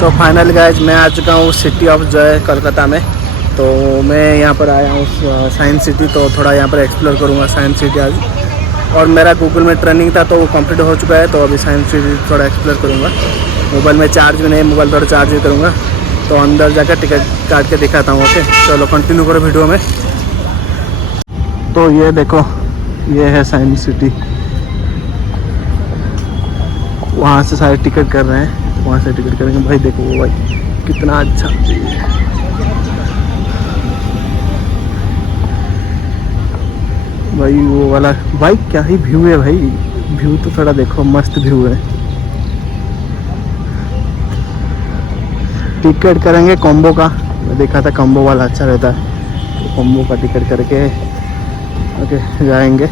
तो final guys मैं आ चुका हूँ सिटी ऑफ जॉय कोलकाता में। तो मैं यहाँ पर आया हूँ साइंस सिटी, तो थोड़ा यहाँ पर एक्सप्लोर करूँगा साइंस सिटी आज। और मेरा गूगल में ट्रेनिंग था तो वो कंप्लीट हो चुका है, तो अभी साइंस सिटी थोड़ा एक्सप्लोर करूँगा। मोबाइल में चार्ज भी नहीं, मोबाइल थोड़ा चार्ज भी करूँगा, तो अंदर जाकर टिकट काट के दिखाता हूँ। ओके चलो कंटिन्यू करो वीडियो में। तो ये देखो, ये है साइंस सिटी। वहाँ से सारे टिकट कर रहे हैं, वहाँ से टिकट करेंगे। भाई देखो वो भाई कितना अच्छा भाई, वो वाला भाई क्या ही व्यू है भाई। व्यू तो थोड़ा देखो, मस्त व्यू है। टिकट करेंगे कॉम्बो का, मैं देखा था कॉम्बो वाला अच्छा रहता है, तो कॉम्बो का टिकट करके ओके जाएंगे।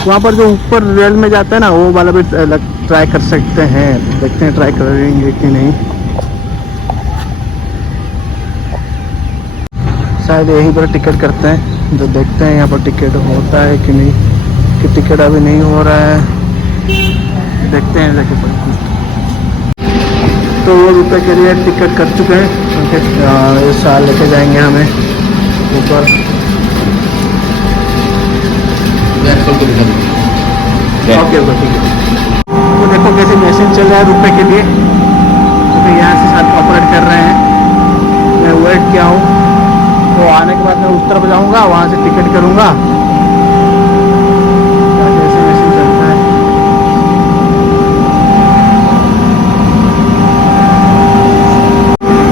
वहाँ पर जो ऊपर रेल में जाता है ना, वो वाला भी ट्राई कर सकते हैं। देखते हैं ट्राई करेंगे कि नहीं। शायद यहीं पर टिकट करते हैं, जो देखते हैं यहाँ पर टिकट होता है कि नहीं, कि टिकट अभी नहीं हो रहा है। देखते हैं जाके। तो वो रुपये के लिए टिकट कर चुके हैं। ओके इस साल लेके जाएंगे हमें ऊपर। ओके ओके ठीक है। तो देखो कैसे मशीन चल रहा है रुपये के लिए, तो यहाँ से साथ ऑपरेट कर रहे हैं। मैं वेट किया हूँ, तो आने के बाद मैं उस तरफ जाऊँगा, वहाँ से टिकट करूँगा। कैसे मशीन चलता है,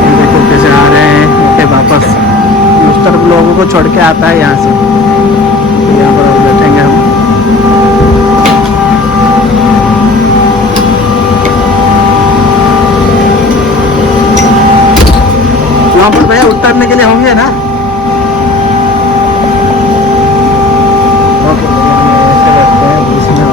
ये देखो कैसे आ रहे हैं वापस। उस तरफ लोगों को छोड़ के आता है यहाँ से, तो यहाँ पर बैठेंगे हम। वहाँ पर भैया उतरने के लिए होंगे ना? ओके ऐसे करते हैं, इसमें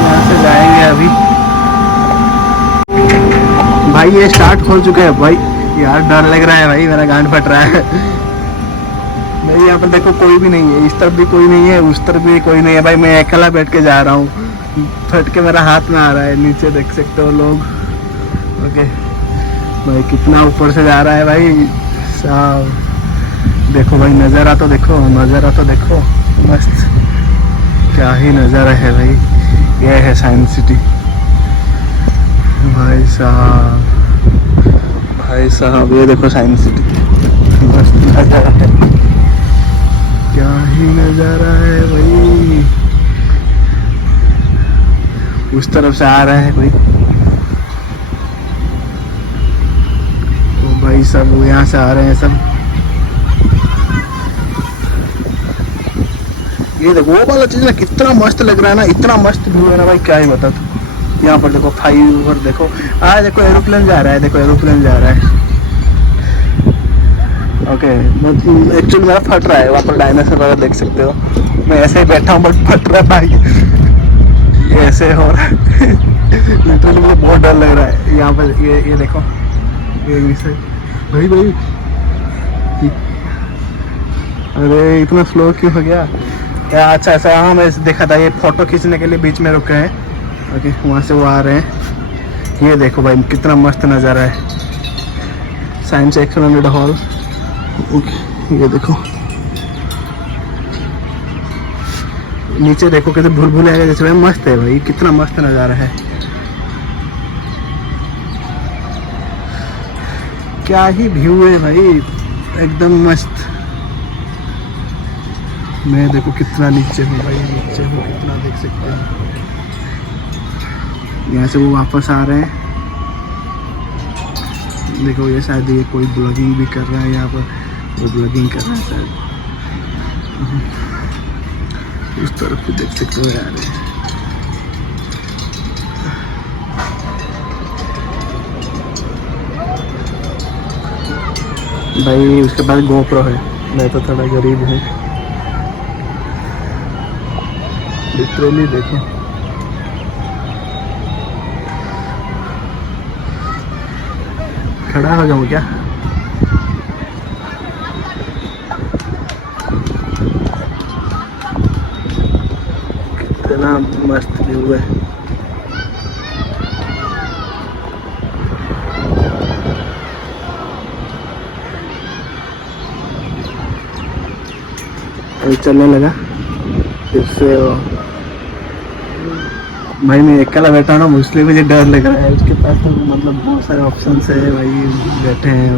यहाँ से जाएंगे अभी। भाई ये स्टार्ट हो चुके हैं भाई। यार डर लग रहा है भाई, मेरा गांड फट रहा है भाई। यहाँ पर देखो कोई भी नहीं है, इस तरफ भी कोई नहीं है, उस तरफ भी कोई नहीं है भाई। मैं अकेला बैठ के जा रहा हूँ, फट के मेरा हाथ में आ रहा है। नीचे देख सकते हो लोग। ओके भाई कितना ऊपर से जा रहा है भाई साहब। देखो भाई नज़ारा तो देखो, नज़ारा तो देखो, मस्त क्या ही नज़ारा है भाई। ये है साइंस सिटी भाई साहब। भाई साहब ये देखो साइंस सिटी, मस्त नज़ारा है, क्या ही नज़ारा है भाई। उस तरफ से आ रहा है कोई, तो भाई सब यहाँ से आ रहे हैं सब। ये देखो वो वाला चीज़ ना कितना मस्त लग रहा है ना, इतना मस्त व्यू है ना भाई, क्या ही बता तू। यहाँ पर देखो फ्लाईओवर देखो, आज देखो एरोप्लेन जा रहा है, देखो एरोप्लेन जा रहा है। ओके एक्चुअली मेरा फट रहा है, वहाँ पर डायनासोर वाला देख सकते हो। मैं ऐसे ही बैठा हूँ बट फट रहा है भाई, ये ऐसे हो रहा है लिटरली मुझे बहुत डर लग रहा है। यहाँ पर ये देखो, ये भाई भाई, अरे इतना स्लो क्यों हो गया क्या? अच्छा ऐसा, हाँ मैं देखा था, ये फोटो खींचने के लिए बीच में रुके हैं। ओके वहाँ से वो आ रहे हैं। ये देखो भाई कितना मस्त नज़ारा है, साइंस एक्सपेरिमेंट हॉल। ओके ये देखो नीचे देखो कैसे भूल भूल आएगा जैसे भाई, मस्त है भाई, कितना मस्त नज़ारा है, क्या ही व्यू है भाई, एकदम मस्त। मैं देखो कितना नीचे हूँ भाई, नीचे हूँ कितना, देख सकते हैं। यहाँ से वो वापस आ रहे हैं। देखो ये शायद ये कोई ब्लॉगिंग भी कर रहा है यहाँ पर, वो ब्लॉगिंग कर रहा है शायद। उस तरफ भी देख सकते हो यार। भाई उसके बाद गोप्रो है, मैं तो थोड़ा गरीब हूँ लिटरली। देखो खड़ा हो जाऊँ क्या? कितना मस्त व्यू है। अभी चलने लगा फिर से। भाई मैं अकेला बैठा हूँ ना, इसलिए मुझे डर लग रहा है। उसके पास तो मतलब बहुत सारे ऑप्शन है भाई, बैठे हैं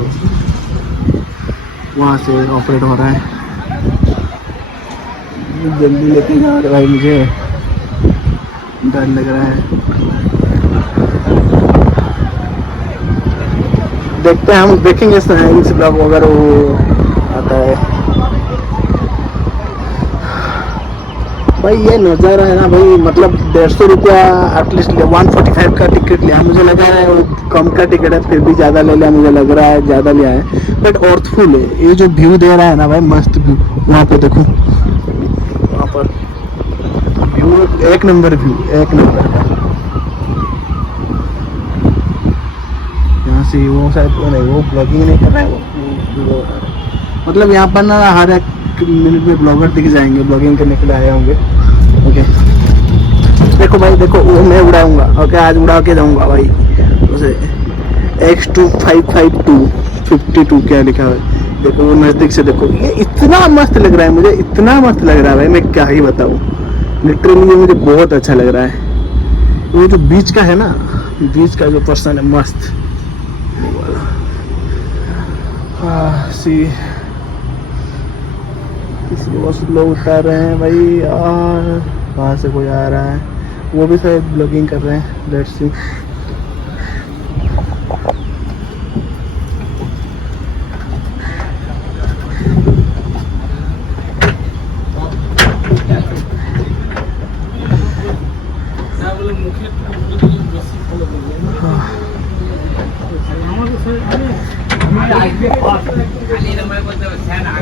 वहाँ से ऑपरेट हो रहा है। जल्दी लेके जा रहे भाई, मुझे डर लग रहा है। देखते हैं, हम देखेंगे साइंस ब्लॉग अगर वो आता है। भाई ये नज़ारा है ना भाई, मतलब 150 रुपया एटलीस्ट 145 का टिकट लिया। मुझे लगा है वो कम का टिकट है, फिर भी ज़्यादा ले लिया। मुझे लग रहा है ज़्यादा लिया है, बट ऑर्थफुल है। ये जो व्यू दे रहा है ना भाई, मस्त व्यू। वहाँ पे देखो, वहाँ पर व्यू एक नंबर, व्यू एक नंबर का। यहाँ से वो शायद वो नहीं, वो ब्लॉगिंग नहीं कर रहा है वो मतलब यहाँ पर ना हर एक मिनट में ब्लॉगर दिख जाएंगे, ब्लॉगिंग करने के लिए आए होंगे। ओके देखो भाई, देखो वो मैं उड़ाऊंगा। ओके आज उड़ा के जाऊंगा भाई उसे। X2552 क्या लिखा है देखो, वो नज़दीक से देखो। ये इतना मस्त लग रहा है मुझे, इतना मस्त लग रहा है भाई, मैं क्या ही बताऊँ। लिटरली ये मुझे बहुत अच्छा लग रहा है। वो जो बीच का है ना, बीच का जो पर्सन है मस्त सी। बहुत लोग उतार रहे हैं भाई, और वहाँ से कोई आ रहा है, वो भी शायद ब्लॉगिंग कर रहे हैं। Let's see.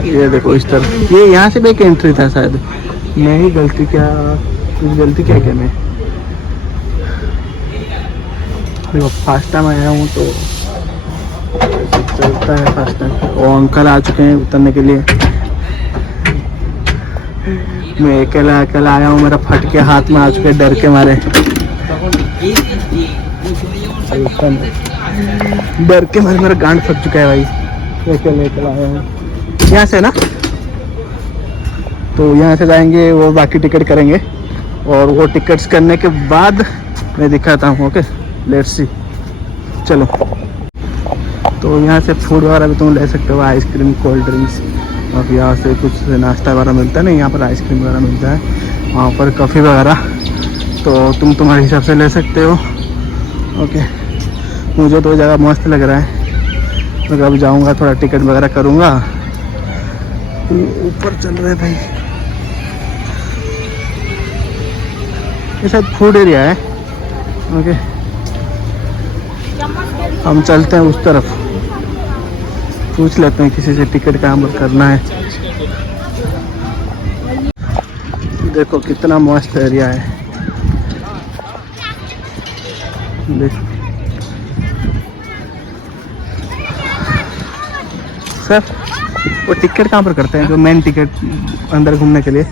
ये देखो इस तरफ, ये यहाँ से भी एक एंट्री था शायद। मैं ही गलती क्या, कुछ गलती क्या मैं देखो फर्स्ट टाइम आया हूँ तो चलता है फर्स्ट टाइम। वो अंकल आ चुके हैं उतरने के लिए। मैं अकेला अकेला आया हूँ, मेरा फट के हाथ में आ चुके डर के मारे। डर के मारे मेरा गांड फट चुका है भाई। अकेले अकेला आया हूँ यहाँ से ना, तो यहाँ से जाएंगे, वो बाकी टिकट करेंगे और वो टिकट्स करने के बाद मैं दिखाता हूँ। ओके लेट्स सी, चलो। तो यहाँ से फूड वगैरह भी तुम ले सकते हो, आइसक्रीम, कोल्ड ड्रिंक्स। और यहाँ से कुछ नाश्ता वगैरह मिलता है ना, यहाँ पर आइसक्रीम वगैरह मिलता है, वहाँ पर कॉफ़ी वगैरह, तो तुम तुम्हारे हिसाब से ले सकते हो। ओके मुझे तो ज़्यादा मस्त लग रहा है। तो अब जाऊँगा, थोड़ा टिकट वगैरह करूँगा। ऊपर चल रहे भाई, ये शायद फूड एरिया है। ओके हम चलते हैं उस तरफ, पूछ लेते हैं किसी से टिकट कहाँ पर करना है। देखो कितना मस्त एरिया है, देखो सर। वो टिकट कहाँ पर करते हैं, जो मेन टिकट अंदर घूमने के लिए?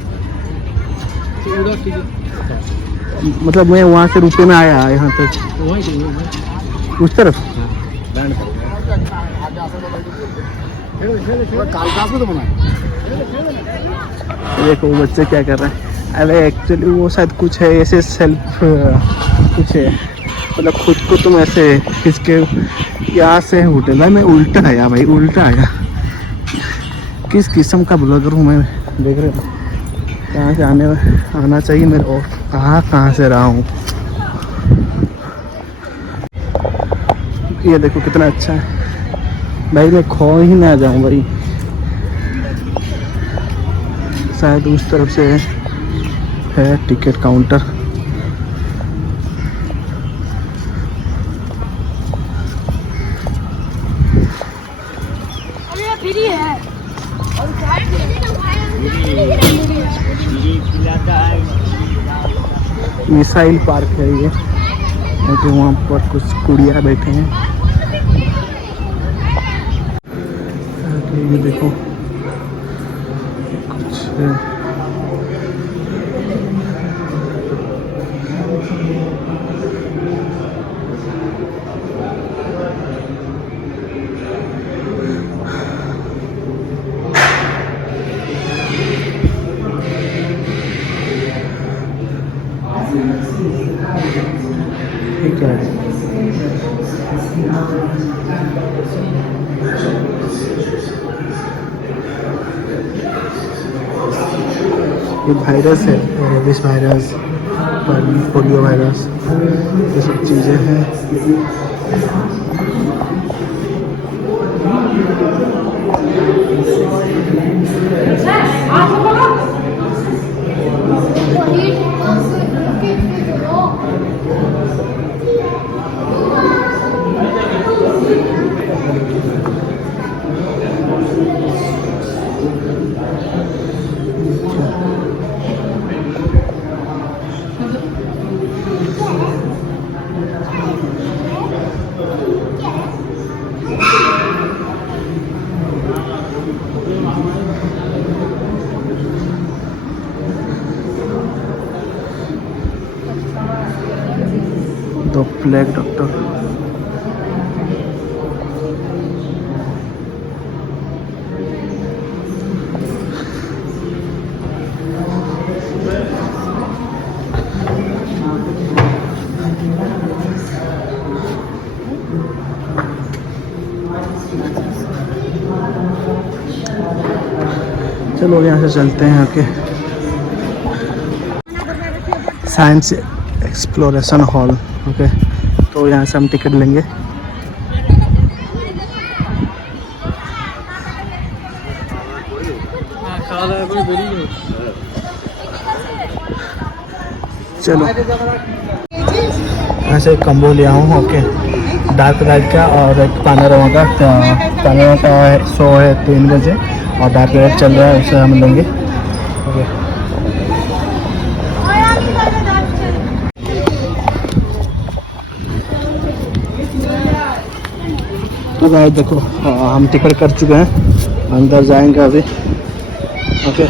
मतलब मैं वहाँ से रुपये में आया यहाँ तक, उस तरफ। देखो वो बच्चे क्या कर रहे हैं। अरे एक्चुअली वो शायद कुछ है ऐसे सेल्फ कुछ है, मतलब खुद को तुम ऐसे किसके यहाँ से होटल। भाई मैं उल्टा आया भाई, उल्टा आया। किस किस्म का ब्लॉगर हूँ मैं, देख रहे हो कहाँ से आना चाहिए मेरे, और कहाँ से रहा हूँ। ये देखो कितना अच्छा है भाई, मैं खो ही ना जाऊँ भाई। शायद उस तरफ से है टिकट काउंटर। मिसाइल पार्क है ये, क्योंकि वहाँ पर कुछ कुड़िया बैठे हैं। ये देखो कुछ है। ये क्या है? ये वायरस है, रेबिस वायरस, पोलियो वायरस, ये सब चीज़ें हैं। The plague doctor. चलो यहाँ से चलते हैं। Okay, science exploration hall. Okay, तो यहाँ से हम टिकट लेंगे। चलो, ऐसे एक कम्बो लिया हूँ। ओके, डार्क राइड का और एक पानारोमा का। पानारोमा का शो है 3 बजे और डार्क राइड चल रहा है, उसे हम लेंगे। ओके, तो गाइस देखो, हम टिकट कर चुके हैं, अंदर जाएंगे अभी। ओके,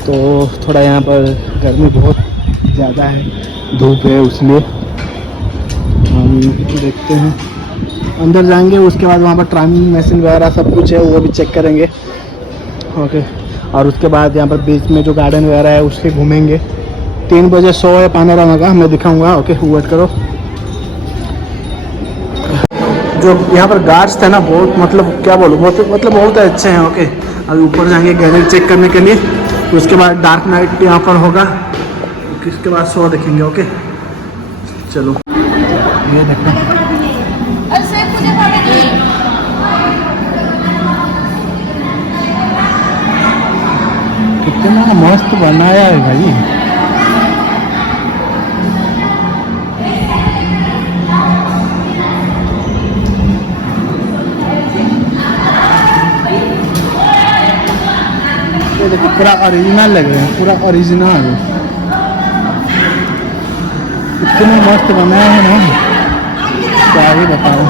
तो थोड़ा यहाँ पर गर्मी बहुत ज़्यादा है, धूप है, इसलिए हम देखते हैं। अंदर जाएंगे, उसके बाद वहाँ पर टाइमिंग मशीन वगैरह सब कुछ है, वो भी चेक करेंगे। ओके, और उसके बाद यहाँ पर बीच में जो गार्डन वगैरह है उसके घूमेंगे। 3 बजे शो है पानारोमा का, मैं दिखाऊंगा। ओके, वेट करो। जो यहाँ पर गार्ड्स थे ना, बहुत मतलब क्या बोलूँ, बहुत अच्छे हैं। ओके, अभी ऊपर जाएंगे गैलरी चेक करने के लिए, उसके बाद डार्क नाइट यहाँ पर होगा, उसके बाद शो देखेंगे। ओके, चलो। ये देखो, कितना मस्त बनाया है भाई। ये देखो, पूरा ओरिजिनल लग रहा है, पूरा ओरिजिनल। इतना मस्त बनाया है ना, क्या ही बताओ।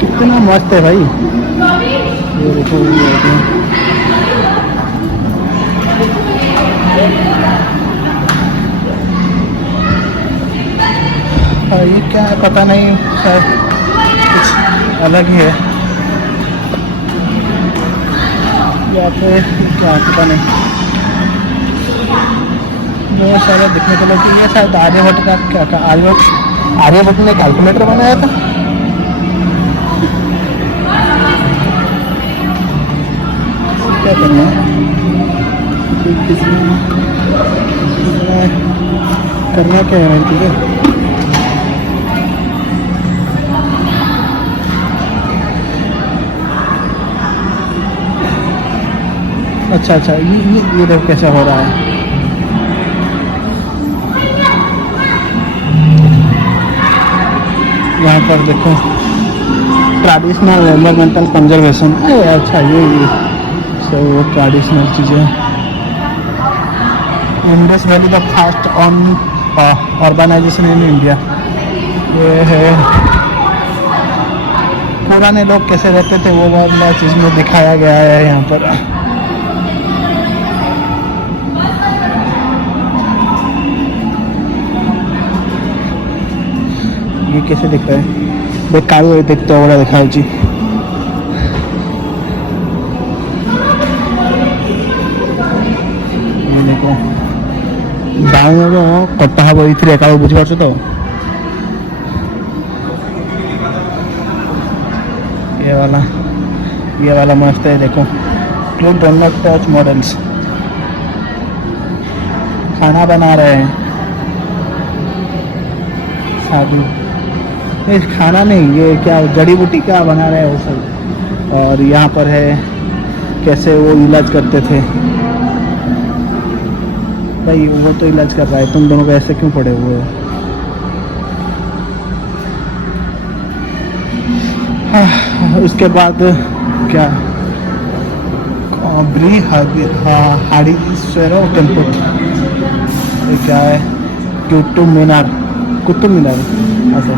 कितना मस्त है भाई। ये देखो, ये क्या है पता नहीं, कुछ अलग ही है या फिर क्या पता नहीं। बहुत सारा दिखने को लगा कि ये शायद आर्यभट्ट का क्या आर्यभट्ट ने कैलकुलेटर बनाया था। क्या करना है, करना क्या है, ठीक है। अच्छा, ये देखो कैसा हो रहा है। यहाँ पर देखो, ट्रेडिशनल एनवायरमेंटल कंजर्वेशन। अच्छा, ये सब वो ट्रेडिशनल चीज़ें। Indus valley the first organisation in India. ये है पुराने लोग कैसे रहते थे वो वाला चीज़ में दिखाया गया है यहाँ पर। ये कैसे दिख रहा है देख काव्य देखते हो बड़ा दिखाई जी। ये देखो दाएं कटा हब ये एका बुझीपार तो ये वाला मस्त है देखो। Please don't not touch models. खाना बना रहे हैं शादी, ये खाना नहीं ये क्या जड़ी बूटी क्या बना रहे हैं वो सब। और यहाँ पर है कैसे वो इलाज करते थे भाई, वो तो इलाज कर रहा है, तुम दोनों को ऐसे क्यों पड़े हुए हो। उसके बाद क्या ब्री हाड़ी टेम्पल, ये क्या है कुतुब मीनार अच्छा।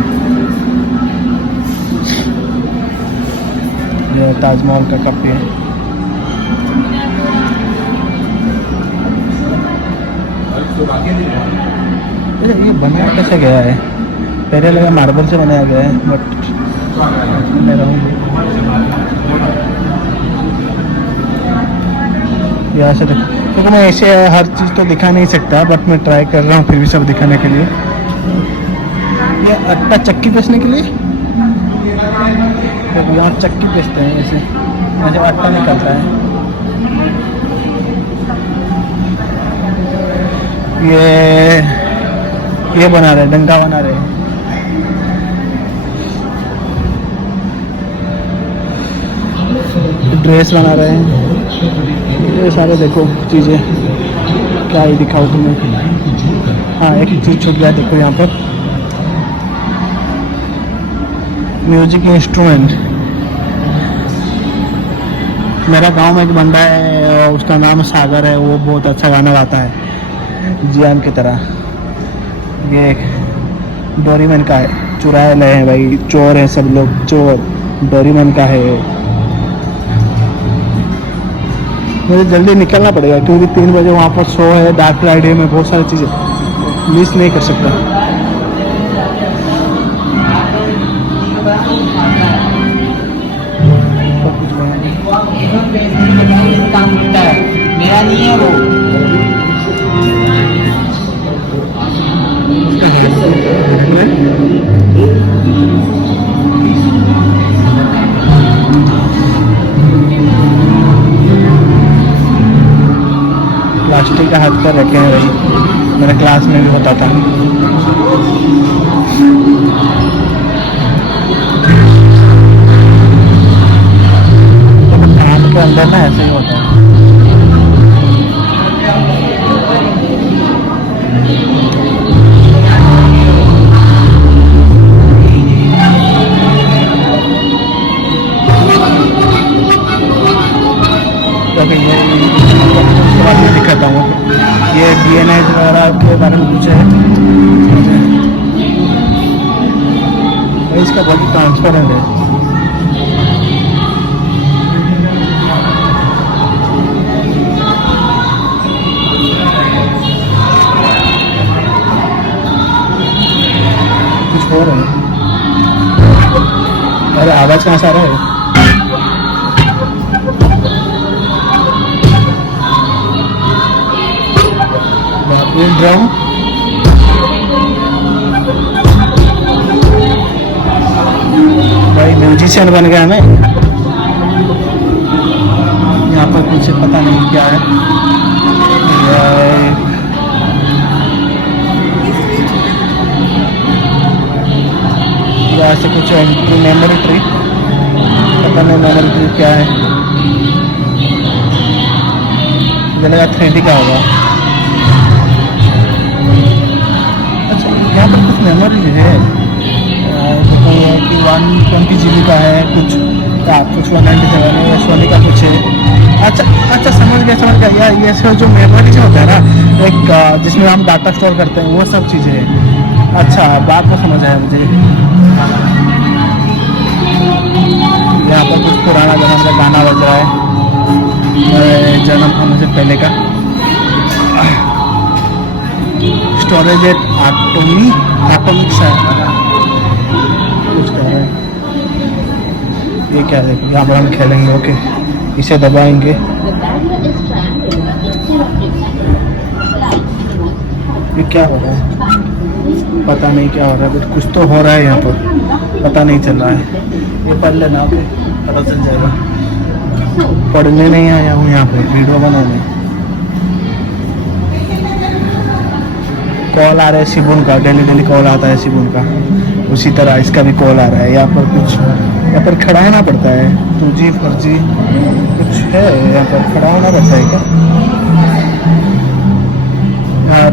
ये ताजमहल का कप है। ये बनाया कैसे गया है, पहले लगा मार्बल से बनाया गया है बट यहाँ से क्योंकि मैं ऐसे हर चीज़ तो दिखा नहीं सकता बट मैं ट्राई कर रहा हूँ फिर भी सब दिखाने के लिए। ये आटा चक्की पीसने के लिए, तो यहाँ चक्की पीसते हैं ऐसे, यहाँ से आटा निकलता है। ये बना रहे डंगा बना रहे हैं। ड्रेस बना रहे हैं। ये सारे देखो चीज़ें क्या ही दिखाओ तुम्हें। हाँ एक चीज़ छूट गया देखो यहाँ पर म्यूजिक इंस्ट्रूमेंट। मेरा गांव में एक बंदा है उसका नाम सागर है, वो बहुत अच्छा गाना गाता है जियान की तरह। ये डोरीमैन का है, चुराए ले हैं भाई, चोर है सब लोग चोर। डोरीमैन का है। मुझे जल्दी निकलना पड़ेगा क्योंकि 3 बजे वहाँ पर शो है डार्क फ्राइडे में, बहुत सारी चीज़ें मिस नहीं कर सकता। मेरा नहीं है वो। प्लास्टिक का हाथ पर रखे हैं भाई, मेरे क्लास में भी होता था। काम के अंदर ना ऐसे ही होता है। दिखाता हूँ ये DNAs वगैरह के बारे में पूछे है। इसका बॉडी ट्रांसपेरेंट है। कुछ हो रहा है, अरे आवाज कहाँ से आ रहा है। ड्रम भाई म्यूजिशियन बन गया मैं। यहाँ पर कुछ पता नहीं क्या है। यहाँ से कुछ मेमोरी ट्री, पता नहीं मेमोरी ट्री क्या है। चलेगा 3D का होगा। यहाँ पर कुछ मेमोरी है देखो कि 120 GB का है, कुछ 197 है, सोनी का कुछ है। अच्छा समझ गया, समझ गया। ये सब जो मेमोरी जो होता है ना, एक जिसमें हम डाटा स्टोर करते हैं, वो सब चीज़ें हैं। अच्छा, बात को समझ आया मुझे। यहाँ पर कुछ पुराना जन्म का गाना बज रहा है, जन्म होने से पहले का। स्टोरेज एट एटॉमिक कुछ कह रहे हैं। ये क्या है? यहाँ पर हम खेलेंगे। ओके, इसे दबाएंगे। ये क्या हो रहा है? पता नहीं क्या हो रहा है, बट कुछ तो हो रहा है यहाँ पर, पता नहीं चल रहा है। ये पढ़ लेना, ओके, पता चल जाएगा। पढ़ने नहीं आया हूँ यहाँ पे, वीडियो बनाने। कॉल आ रहा है शिबुन का, डेली कॉल आता है शिबुन का, उसी तरह इसका भी कॉल आ रहा है। यहाँ पर कुछ, यहाँ पर खड़ा होना पड़ता है। 2G 4G कुछ है यहाँ पर, खड़ा होना पड़ता है क्या?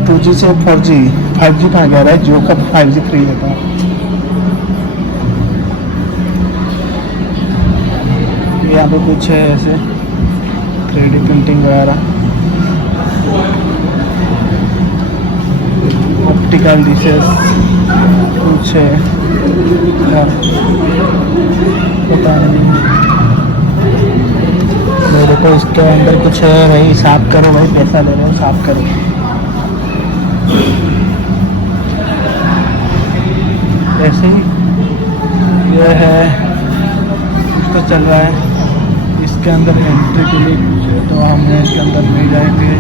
2G से 4G, 5G कहाँ गया है? जियो का 5G फ्री होता है। यहाँ पे कुछ है ऐसे 3D प्रिंटिंग वगैरह, ऑप्टिकल डिशेस कुछ है, पता नहीं। मेरे को इसके अंदर कुछ है भाई, साफ करो भाई, पैसा ले रहे हो, साफ करो। ऐसे ही ये है, इसको चल रहा है। इसके अंदर एंट्री के लिए तो हम इसके अंदर नहीं जाएंगे।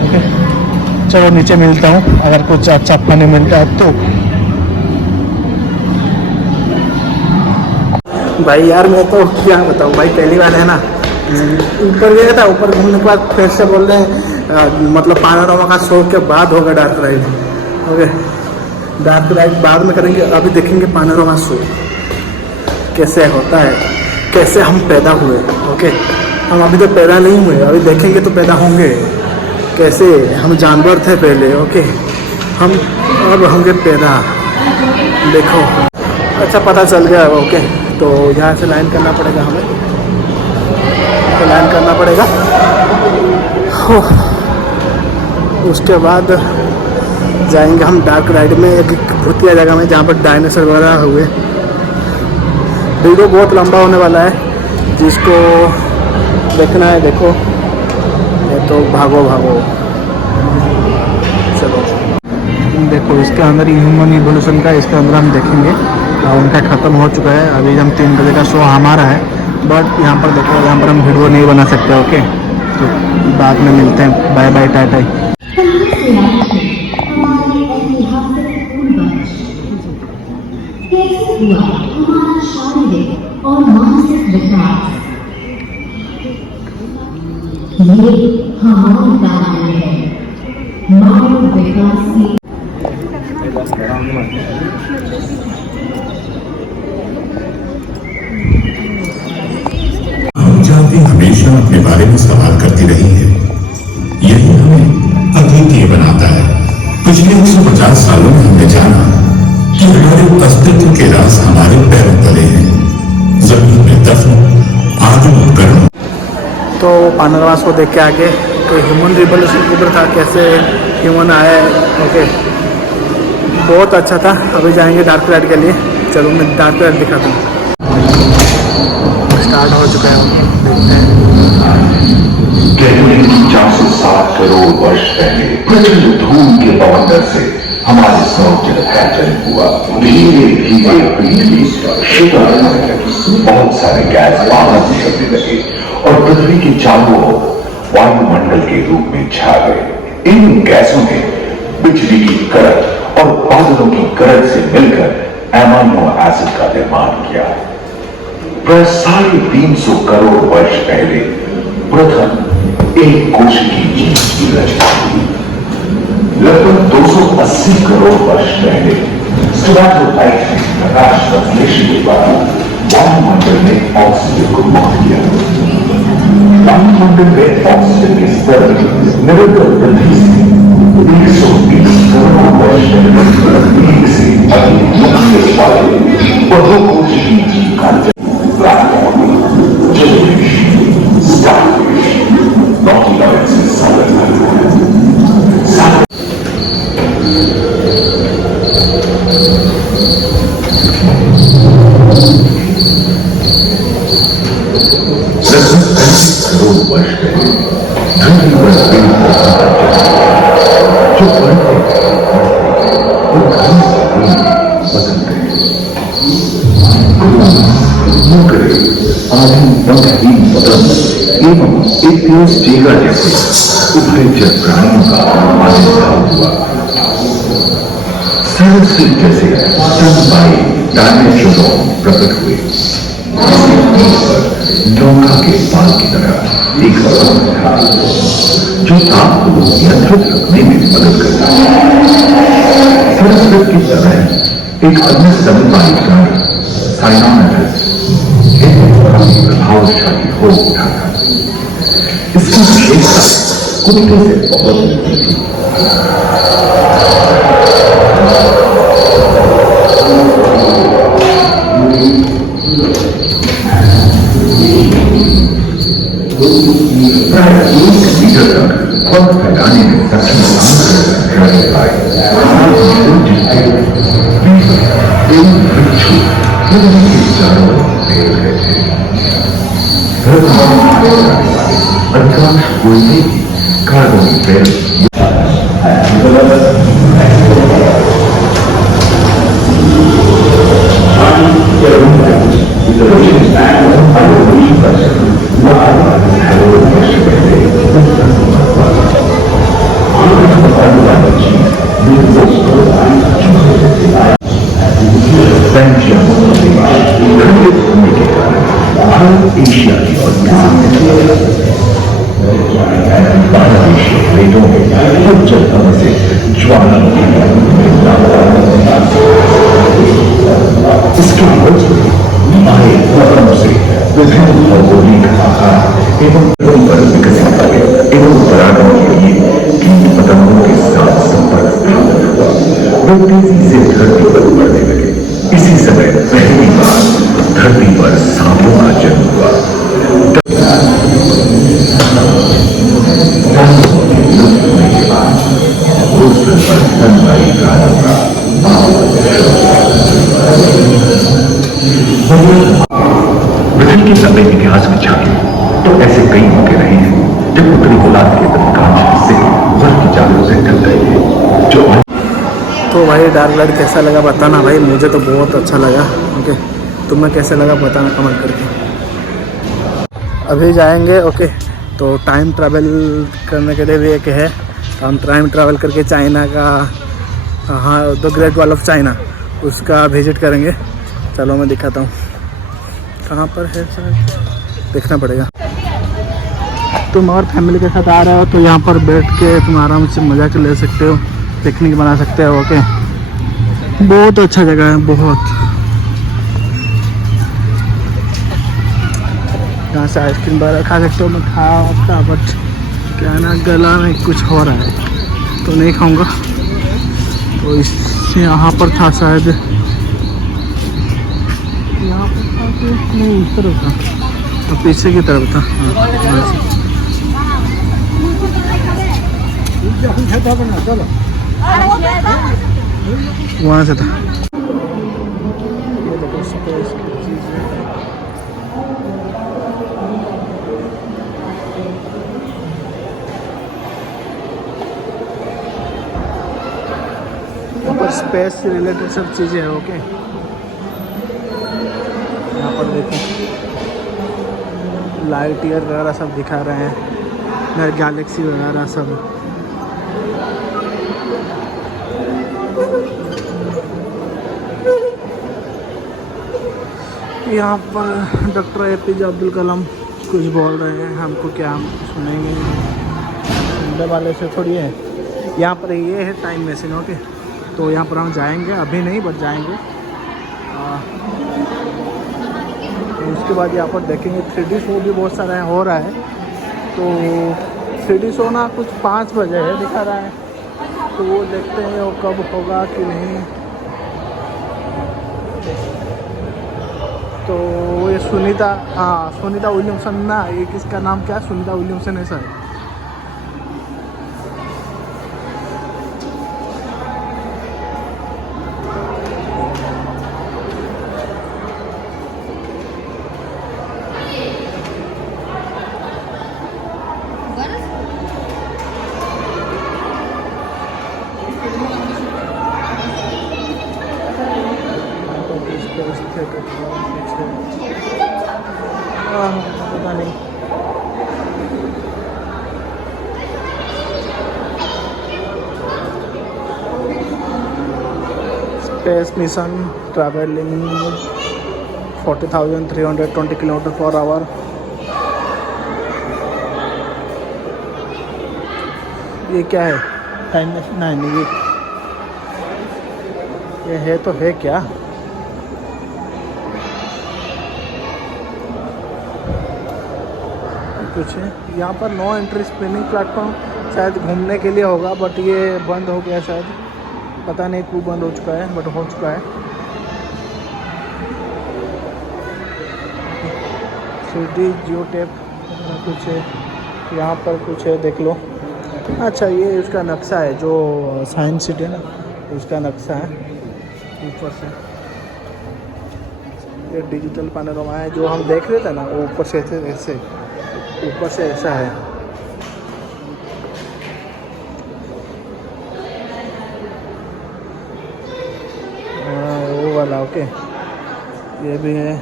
ओके, चलो नीचे मिलता हूँ, अगर कुछ अच्छा खाने मिलता है तो। भाई यार मैं तो क्या बताऊँ भाई, पहली बार है ना, ऊपर गया था, ऊपर घूमने के बाद फिर से बोल रहे हैं मतलब पानारोमा का शो के बाद होगा dark ride. Okay, dark ride बाद में करेंगे, अभी देखेंगे पानारोमा शो कैसे होता है, कैसे हम पैदा हुए। ओके, हम अभी तो पैदा नहीं हुए, अभी देखेंगे तो पैदा होंगे कैसे। हम जानवर थे पहले, ओके, हम अब होंगे पैदा, देखो। अच्छा, पता चल गया। ओके, तो यहाँ से लाइन करना पड़ेगा हमें, तो लाइन करना पड़ेगा। उसके बाद जाएंगे हम डार्क राइड में, एक भूतिया जगह में जहाँ पर डायनासोर वगैरह हुए। वीडियो बहुत लंबा होने वाला है, जिसको देखना है देखो, ये तो भागो भागो। चलो देखो, इसके अंदर ह्यूमन इवोल्यूशन का, इसके अंदर हम देखेंगे। उनका ख़त्म हो चुका है, अभी हम 3 बजे का शो हमारा है, बट यहाँ पर देखो, यहाँ पर हम वीडियो नहीं बना सकते। ओके, तो बाद में मिलते हैं, बाय बाय, टाटा। और मानसिक विकास, ये हमारी दायित्व है। मानव विकास की जाति हमेशा अपने बारे में सवाल करती रही है, यही हमें अद्वितीय बनाता है। पिछले 150 सालों में हमने जाना कि हमारे अस्तित्व के राज हमारे पैरों तले हैं, जमीन में दफन आदिम उपकरण। तो पानारोमा को देख के आगे तो ह्यूमन रिवोल्यूशन के ऊपर था, कैसे ह्यूमन आया है। ओके, बहुत अच्छा था। अभी जाएंगे डार्क राइड के लिए, चलो मैं डार्क राइड दिखाता हूँ। स्टार्ट हो चुका है, देखते हैं। 460 करोड़ वर्ष पहले प्रचंड धूम के बवंडर से हमारे सौर का जन्म हुआ। धीरे धीरे पृथ्वी शिखर बहुत सारे गैस बाहर निकलने लगे और पृथ्वी के चारों ओर वायुमंडल के रूप में छा गए। इन गैसों ने बिजली की करंट और बादलों की करंट से मिलकर एमाइनो एसिड का निर्माण किया। प्राय 350 करोड़ वर्ष पहले प्रथम एक कोशिकीय जीव की रचना हुई। लगभग 280 करोड़ वर्ष पहले स्टोमैटोलाइट ने प्रकाश संश्लेषण के द्वारा वायुमंडल में ऑक्सीजन को मुक्त किया। वायुमंडल में ऑक्सीजन के स्तर निरंतर वृद्धि से 120 करोड़ वर्ष पहले एक से अधिक वाले बहुकोशिकीय जीव का जन्म प्राप्त लगभग 35 करोड़ वर्ष पहले धरती पर पेड़ पौधों का जन्म जो बढ़ते गए और घनी जमीन में बदल गए। मकड़े, आदि पंखहीन पतंग एवं एक तेज चेगा जैसे उभयचर प्राणियों का आविर्भाव हुआ। सरस्वती जैसे स्तनपायी डायनासोर प्रकट हुए। इसके पीठ पर नौका के पाल की तरह एक पंख था जो आपको नियंत्रित रखने में मदद करता है। सरस्वती की तरह एक अन्य स्तनपायी प्राणी साइनोमेटस प्रभावशाली हो उठा था। इसकी विशेषता कुत्ते से बहुत मिलती थी। प्राय 1 मीटर तक पंख फैलाने में सक्षम भिक्षु के चारों ओर फैल गए थे। अधिकांश कोयले की कार्बन बेल्ट एशिया की और बांग्लादेशी प्लेटों में उज्जवल हवा से ज्वालामुखी इसके मध्य में आए भूकंप से विभिन्न भौगोलिक आकार एवं पर विकसित हुए एवं परागण के लिए कीट पतंगों के साथ संपर्क स्थापित हुआ। वे तेजी से धरती पर बढ़ने लगे। इसी समय पहली बार धरती पर सांपों का जन्म हुआ। पृथ्वी के लंबे इतिहास में झांके तो ऐसे कई मौके रहे हैं जब उत्तरी गोलार्ध के अधिकांश हिस्से बर्फ की चादरों से ढक गए हैं। जो तो भाई डार्क लाइट कैसा लगा बताना भाई, मुझे तो बहुत अच्छा लगा। ओके, तुम्हें कैसा लगा बताना कमेंट करके। अभी जाएंगे ओके, तो टाइम ट्रैवल करने के लिए भी एक है, तो हम टाइम ट्रैवल करके चाइना का, हाँ the great wall of China, उसका विजिट करेंगे। चलो मैं दिखाता हूँ कहाँ पर है, शायद देखना पड़ेगा। तुम और फैमिली के साथ आ रहे हो तो यहाँ पर बैठ के तुम आराम से मजा के ले सकते हो, पिकनिक बना सकते हो। ओके, बहुत अच्छा जगह है, बहुत। यहाँ से आइसक्रीम वगैरह खा सकते हो। मैं खाता बट क्या ना गला में कुछ हो रहा है तो नहीं खाऊंगा। तो इस यहाँ पर था शायद, यहाँ पर था कि नहीं, इस तरफ था, तो पीछे की तरफ था। चलो वहाँ से था। ये देखो स्पेस की चीज़ें। यहाँ पर स्पेस से रिलेटेड सब चीज़ें हैं। ओके, यहाँ पर देखो लाइट ईयर वगैरह सब दिखा रहे हैं, मेरे गैलेक्सी वगैरह सब। यहाँ पर डॉक्टर APJ अब्दुल कलाम कुछ बोल रहे हैं हमको, क्या हम सुनेंगे? सुनने वाले से थोड़ी है। यहाँ पर ये है टाइम मशीन। ओके, तो यहाँ पर हम जाएंगे, अभी नहीं बट जाएंगे। तो उसके बाद यहाँ पर देखेंगे 3D शो भी बहुत सारा हो रहा है। तो 3D शो ना कुछ 5 बजे है दिखा रहा है, तो वो देखते हैं वो कब होगा कि नहीं। तो ये सुनीता, हाँ सुनीता विलियमसन ना, ये किसका नाम क्या, सुनीता विलियमसन है सर। पता नहीं। Space mission travelling 40,320 km/h। ये क्या है? टाइम नहीं, ये है तो है क्या? कुछ है यहाँ पर। नो एंट्री स्पिनिंग प्लेटफॉर्म शायद घूमने के लिए होगा, बट ये बंद हो गया शायद, पता नहीं क्यों बंद हो चुका है, बट हो चुका है। 3D जियो टेप कुछ है यहाँ पर, कुछ है देख लो। अच्छा, ये उसका नक्शा है जो साइंस सिटी है ना, उसका नक्शा है ऊपर से। ये डिजिटल पैनोरामा है जो हम देख रहे थे ना, वो ऊपर से ऐसे ऊपर से ऐसा है। वो वाला ओके, ये भी है।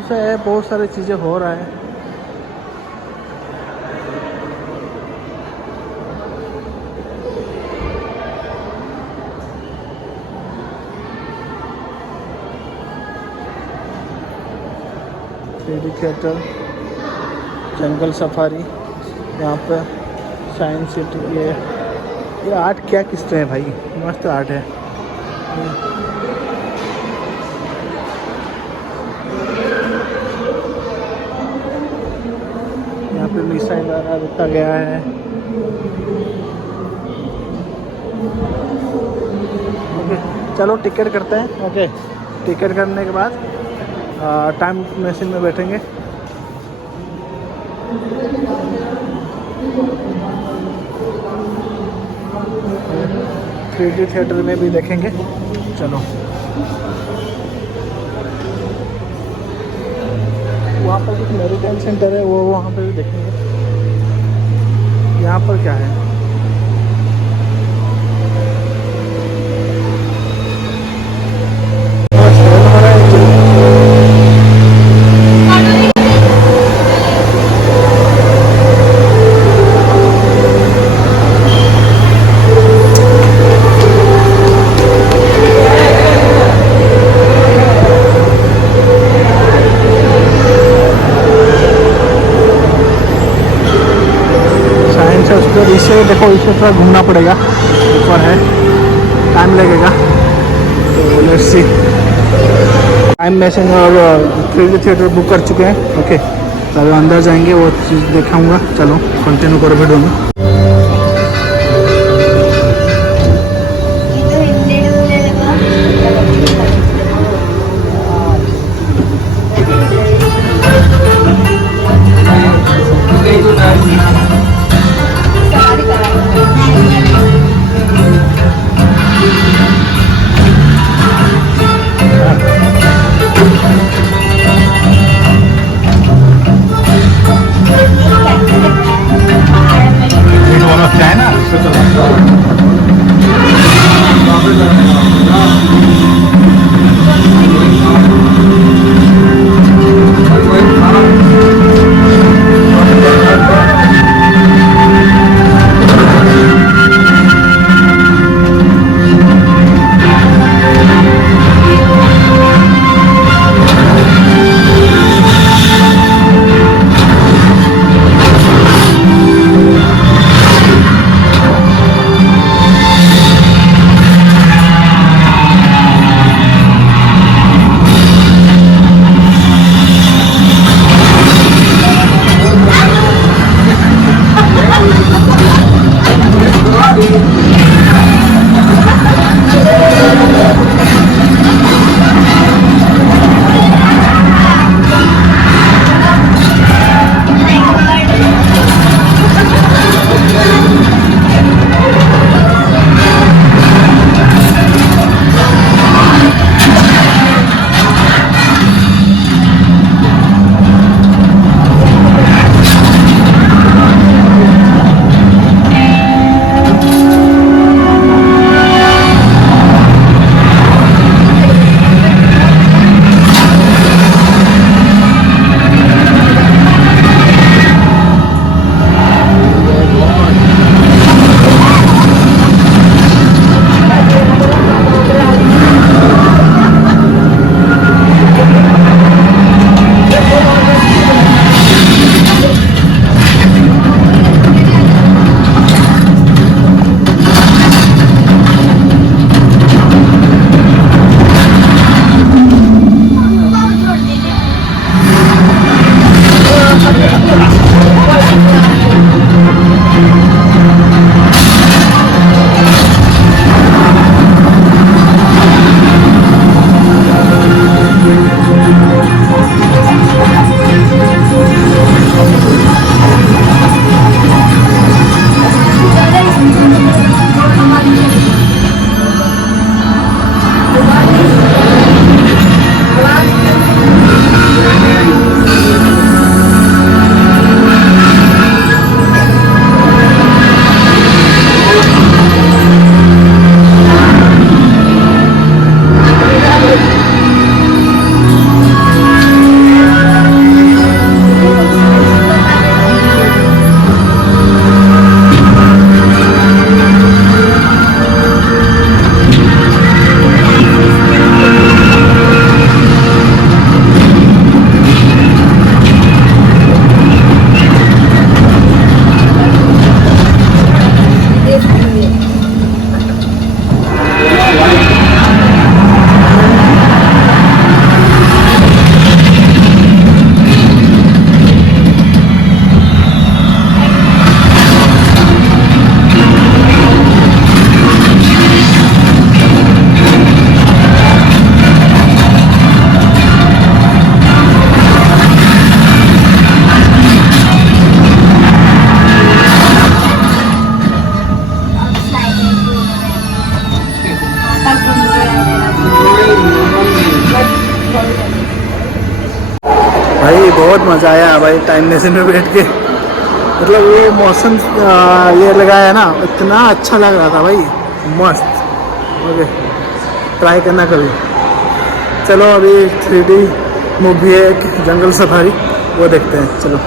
ऐसा है, बहुत सारी चीज़ें हो रहा है। थिएटर, जंगल सफारी, यहाँ पे साइंस सिटी। ये आर्ट क्या किस्ते हैं भाई, मस्त आर्ट है। यहाँ पे मिसाइल रखा गया है। ओके, चलो टिकट करते हैं। ओके, टिकट करने के बाद टाइम मशीन में बैठेंगे। 3D थिएटर में भी देखेंगे। चलो, वहाँ पर कुछ मेरिटाइम सेंटर है, वो वहाँ पे भी देखेंगे। यहाँ पर क्या है? इसे देखो, इसे थोड़ा घूमना पड़ेगा, ऊपर है, टाइम लगेगा। तो लेट्स सी। टाइम मशीन और 3D थिएटर बुक कर चुके हैं। ओके, तो अभी अंदर जाएंगे, वो चीज़ दिखाऊंगा। चलो कंटिन्यू करो वीडियो में। भाई बहुत मज़ा आया भाई टाइम मशीन में बैठ के। मतलब ये मौसम ये लगाया ना, इतना अच्छा लग रहा था भाई, मस्त। ओके, ट्राई करना कभी। चलो अभी 3D मूवी है एक, जंगल सफारी, वो देखते हैं। चलो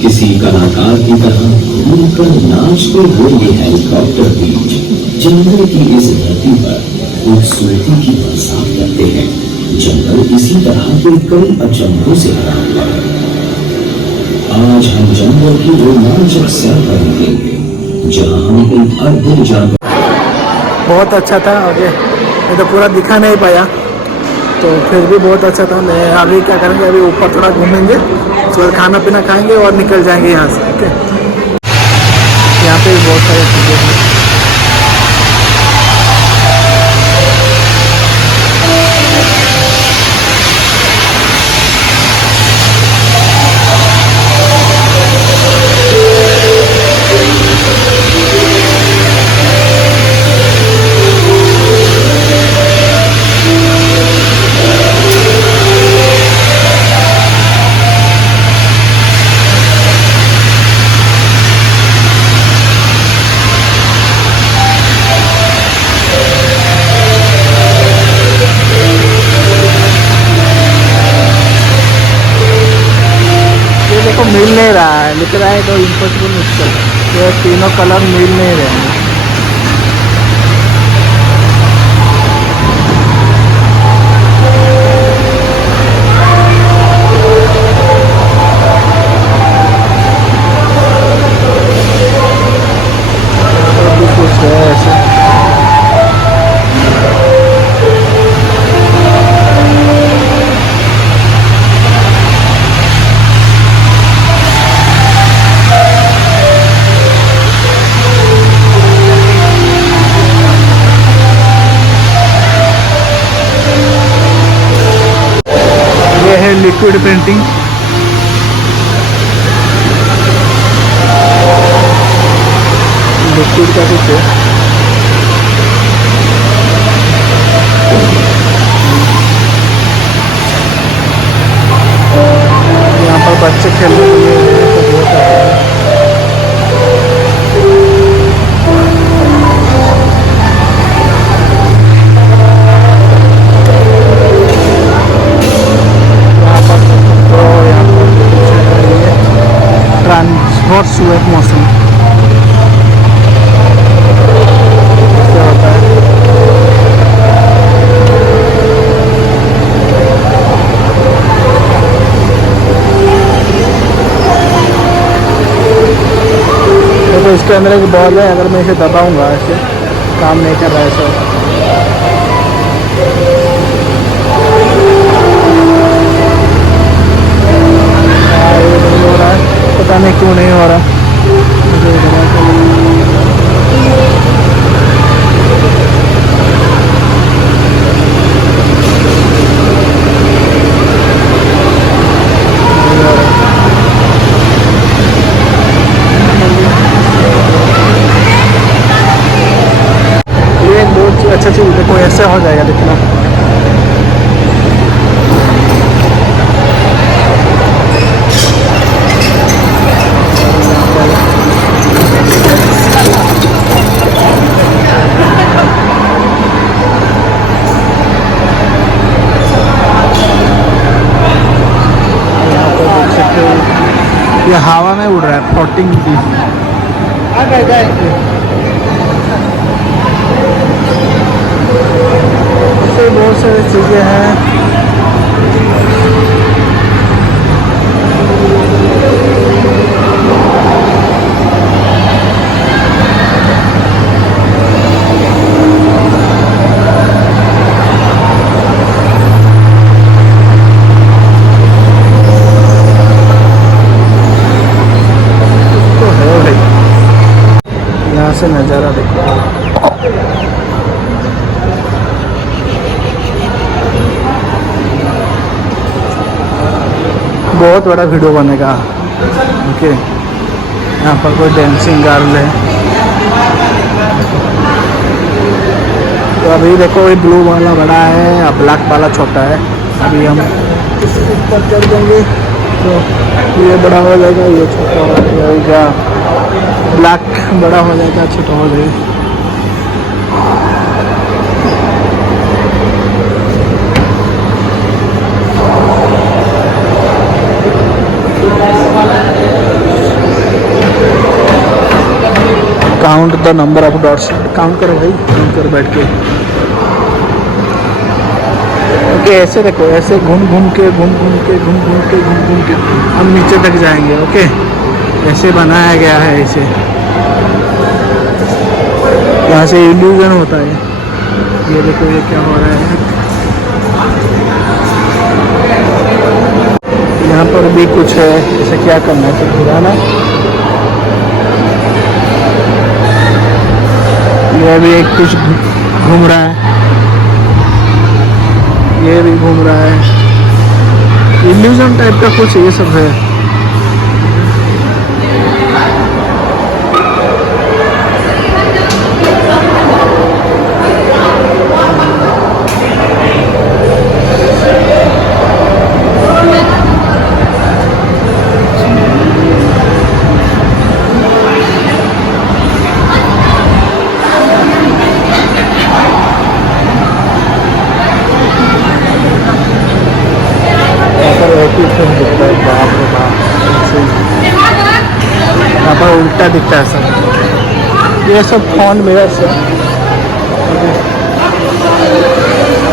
किसी कलाकार की तरह घूमकर नाचते हुए ये हेलीकॉप्टर बीच जंगल की इस धरती पर खूबसूरती की बरसात करते हैं। जंगल इसी तरह के कई अचंभों से भरा हुआ है। आज हम जंगल की रोमांचक सैर करेंगे, जहां हम एक अद्भुत जानवर। बहुत अच्छा था। ओके, मैं तो पूरा दिखा नहीं पाया, तो फिर भी बहुत अच्छा था। मैं अभी क्या करेंगे, अभी ऊपर थोड़ा घूमेंगे, उसके बाद खाना पीना खाएंगे और निकल जाएंगे यहाँ से। ओके, यहाँ पे भी बहुत सारी चीज़ें हैं। देखो मिल नहीं रहा है, लिख रहा है तो इम्पॉसिबल मिक्सचर, ये तीनों कलर मिल नहीं रहे हैं। और भी कुछ है ऐसे। लिक्विड पेंटिंग, लिक्विड का कुछ है। यहाँ पर बच्चे खेलने के लिए तो बहुत है। ट्रांसपोर्ट सुए मौसम क्या होता है। देखो इसके अंदर एक बॉल है, अगर मैं इसे दबाऊंगा ऐसे काम नहीं कर रहा है सर। पता नहीं क्यों नहीं हो रहा। ये एक बहुत अच्छा चीज़, देखो ऐसे हो जाएगा दिखना। ये हवा में उड़ रहा है, फ्लोटिंग भी। ऐसे बहुत सारी चीज़ें हैं। से नज़ारा देखो। बहुत बड़ा वीडियो बनेगा। ओके, यहाँ पर कोई डांसिंग गर्ल है। तो अभी देखो ये ब्लू वाला बड़ा है और ब्लैक वाला छोटा है। अभी हम ऊपर चढ़ देंगे तो ये बड़ा हो जाएगा, ये छोटा हो जाएगा, ब्लैक बड़ा हो जाएगा, छोटा हो जाएगा। Count the number of dots, count करो भाई, काउंट करो बैठ के। ओके, ऐसे देखो, ऐसे घूम घूम के हम नीचे तक जाएंगे। ओके, ऐसे बनाया गया है, ऐसे यहाँ से इल्यूजन होता है। ये देखो ये क्या हो रहा है। यहाँ पर भी कुछ है, इसे क्या करना है, घुराना। ये भी एक कुछ घूम रहा है, ये भी घूम रहा है, इल्यूजन टाइप का कुछ ये सब है। बाप रे बाप, यहाँ पर उल्टा दिखता है सब। ये सब फोन मेरा से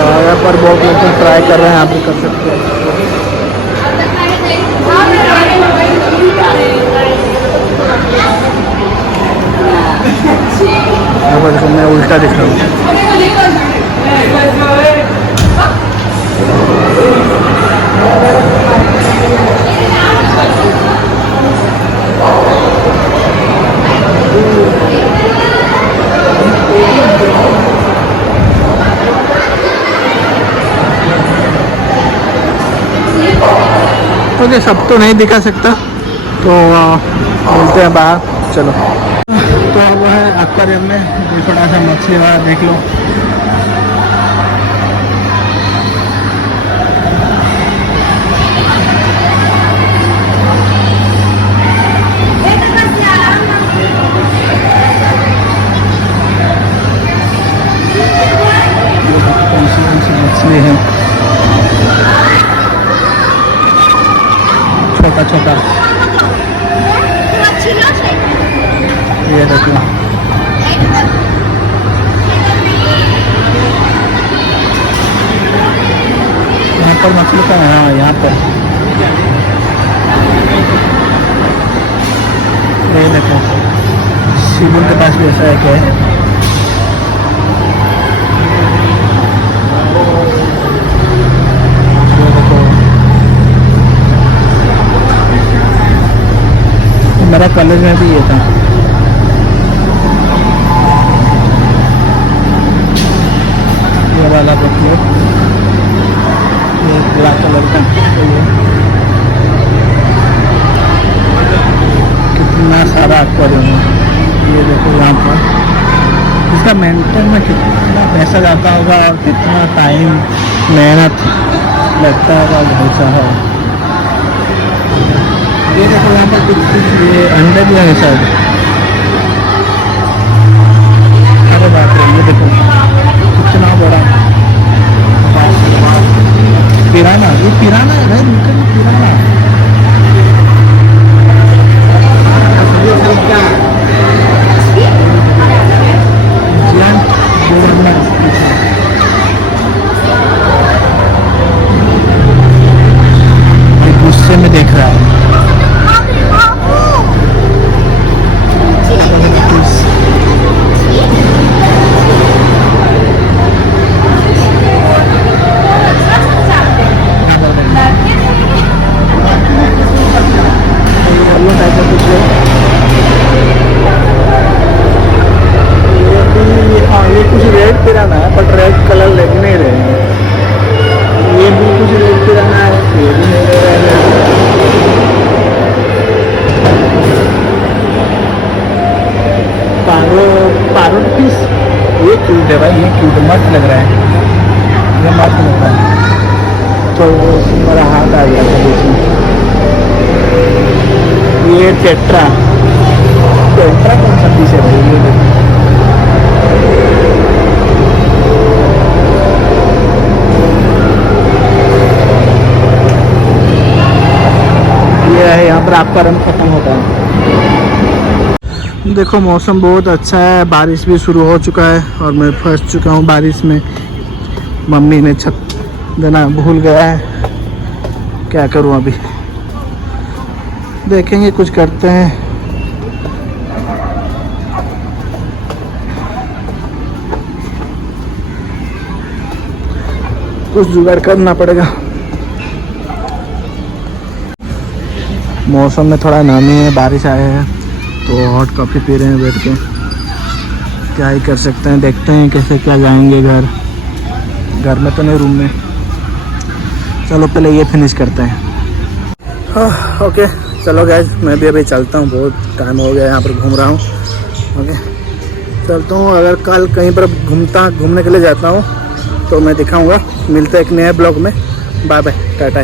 यहाँ पर बहुत लोग ट्राई कर रहे हैं, आप भी कर सकते हैं। यहाँ पर देखो मैं उल्टा दिख रहा हूँ। ओके, सब तो नहीं दिखा सकता, तो मिलते हैं बाहर। चलो, तो अब है एक्वेरियम में थोड़ा सा मछली वाला देख लो। मछली है छोटा छोटा, ये देखो। यहाँ पर मछली का, हाँ यहाँ पर ये देखो, शिवुल के पास भी ऐसा है क्या है। मेरा कॉलेज में भी ये था। ये वाला देखिए, ये ब्लैक कलर का, कितना सारा एक्वेरियम है। ये देखो यहाँ पर, इसका मेंटेन में कितना पैसा जाता होगा और कितना टाइम मेहनत लगता होगा, बहुत सारा है। ये देखो यहाँ पर कुछ ये अंडे भी है शायद। अरे बाप रे, ये देखो कितना बड़ा पिराना, ये पिराना है, पिराना। गुस्से में देख रहा है। मस्त लगता है। तो मेरा हाथ आ गया था बीच में। ये टेट्रा कौन सा पीस है भाई? ये देखो, ये है यहाँ पर आपका रन खत्म होता है। देखो मौसम बहुत अच्छा है, बारिश भी शुरू हो चुका है और मैं फंस चुका हूँ बारिश में। मम्मी ने छत देना भूल गया है, क्या करूँ अभी, देखेंगे कुछ करते हैं। कुछ जुगाड़ करना पड़ेगा। मौसम में थोड़ा नमी है, बारिश आया है तो हॉट कॉफ़ी पी रहे हैं बैठ के। क्या ही कर सकते हैं, देखते हैं कैसे क्या जाएंगे घर में तो नहीं, रूम में। चलो पहले ये फिनिश करते हैं। हाँ ओके चलो गाइस, मैं भी अभी चलता हूँ, बहुत टाइम हो गया यहाँ पर घूम रहा हूँ। ओके चलता हूँ, अगर कल कहीं पर घूमने के लिए जाता हूँ तो मैं दिखाऊँगा। मिलते हैं एक नए ब्लॉग में। Bye bye, Tata.